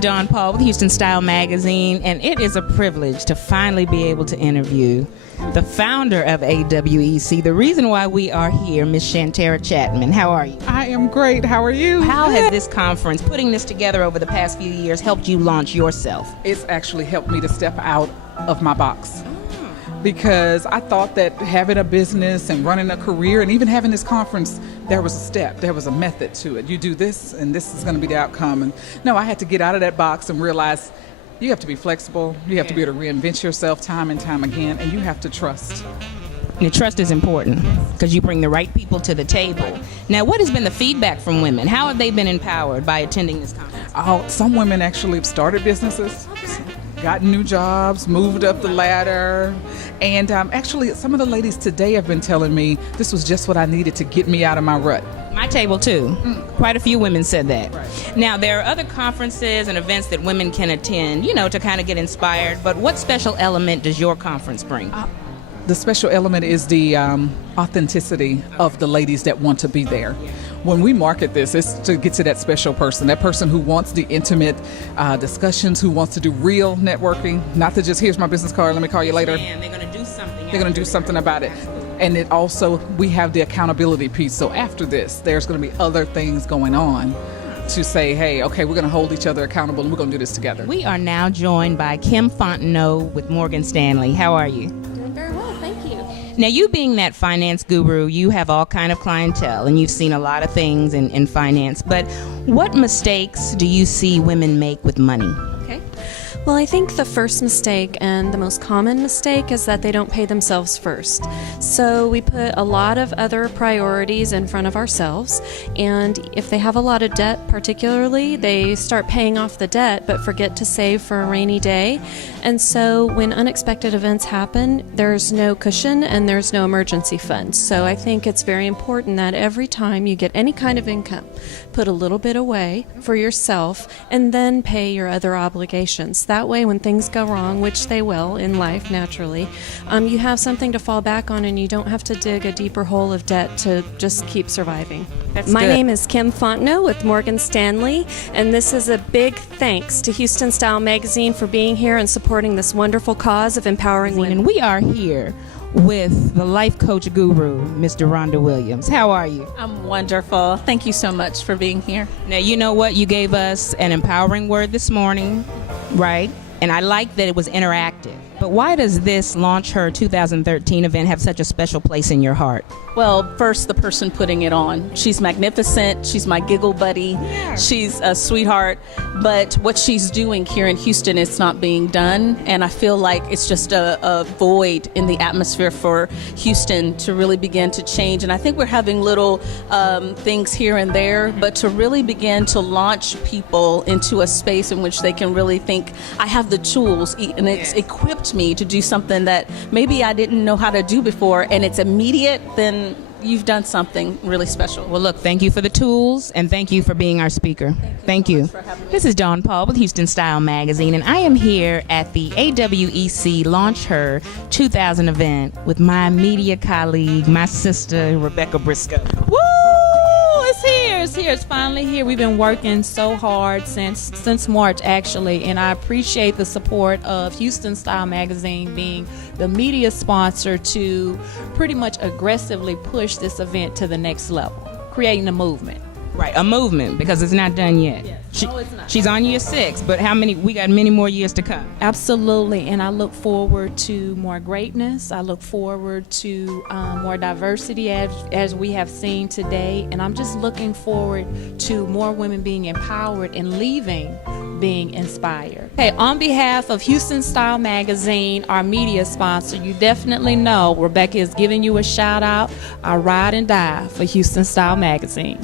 Dawn Paul with Houston Style Magazine, and it is a privilege to finally be able to interview the founder of AWEC, the reason why we are here, Miss Shantara Chapman. How are you? I am great. How are you? How has this conference, putting this together over the past few years, helped you launch yourself? It's actually helped me to step out of my box. Because I thought that having a business and running a career and even having this conference, there was a step, there was a method to it. You do this and this is going to be the outcome. And no, I had to get out of that box and realize you have to be flexible, you have to be able to reinvent yourself time and time again, and you have to trust. And trust is important because you bring the right people to the table. Now, what has been the feedback from women? How have they been empowered by attending this conference? Oh, some women actually have started businesses, gotten new jobs, moved up the ladder, and actually some of the ladies today have been telling me this was just what I needed to get me out of my rut. My table too. Quite a few women said that. Right. Now, there are other conferences and events that women can attend, to kind of get inspired, but what special element does your conference bring? The special element is the authenticity of the ladies that want to be there. When we market this, it's to get to that special person, that person who wants the intimate discussions, who wants to do real networking, not to just, here's my business card, let me call you later. And they're going to do something. They're going to do something about it. And it also, we have the accountability piece. So after this, there's going to be other things going on to say, hey, okay, we're going to hold each other accountable and we're going to do this together. We are now joined by Kim Fontenot with Morgan Stanley. How are you? Doing very well, thank you. Now, you being that finance guru, you have all kind of clientele and you've seen a lot of things in finance, but what mistakes do you see women make with money? Okay. Well, I think the first mistake and the most common mistake is that they don't pay themselves first. So we put a lot of other priorities in front of ourselves, and if they have a lot of debt particularly, they start paying off the debt but forget to save for a rainy day. And so when unexpected events happen, there's no cushion and there's no emergency fund. So I think it's very important that every time you get any kind of income, put a little bit away for yourself and then pay your other obligations. That way, when things go wrong, which they will in life naturally, you have something to fall back on and you don't have to dig a deeper hole of debt to just keep surviving. My name is Kim Fontenot with Morgan Stanley, and this is a big thanks to Houston Style Magazine for being here and supporting this wonderful cause of empowering women. And we are here with the life coach guru, Mr. Rhonda Williams. How are you? I'm wonderful. Thank you so much for being here. Now, you know what? You gave us an empowering word this morning, right? And I like that it was interactive. But why does this Launch Her 2013 event have such a special place in your heart? Well, first, the person putting it on. She's magnificent. She's my giggle buddy. Yeah. She's a sweetheart. But what she's doing here in Houston is not being done. And I feel like it's just a void in the atmosphere for Houston to really begin to change. And I think we're having little things here and there, but to really begin to launch people into a space in which they can really think, I have the tools, and it's equipped me to do something that maybe I didn't know how to do before, and it's immediate, then you've done something really special. Well, look, thank you for the tools, and thank you for being our speaker. Thank you. So much for having me. This is Dawn Paul with Houston Style Magazine, and I am here at the AWEC Launch Her 2000 event with my media colleague, my sister, Rebecca Briscoe. Woo! It's here. It's finally here. We've been working so hard since March, actually, and I appreciate the support of Houston Style Magazine being the media sponsor to pretty much aggressively push this event to the next level, creating a movement. Right, a movement, because it's not done yet. Yes. No, it's not. She's on year 6, but we got many more years to come. Absolutely, and I look forward to more greatness. I look forward to more diversity as we have seen today, and I'm just looking forward to more women being empowered and leaving being inspired. Hey, on behalf of Houston Style Magazine, our media sponsor, you definitely know Rebecca is giving you a shout out. I ride and die for Houston Style Magazine.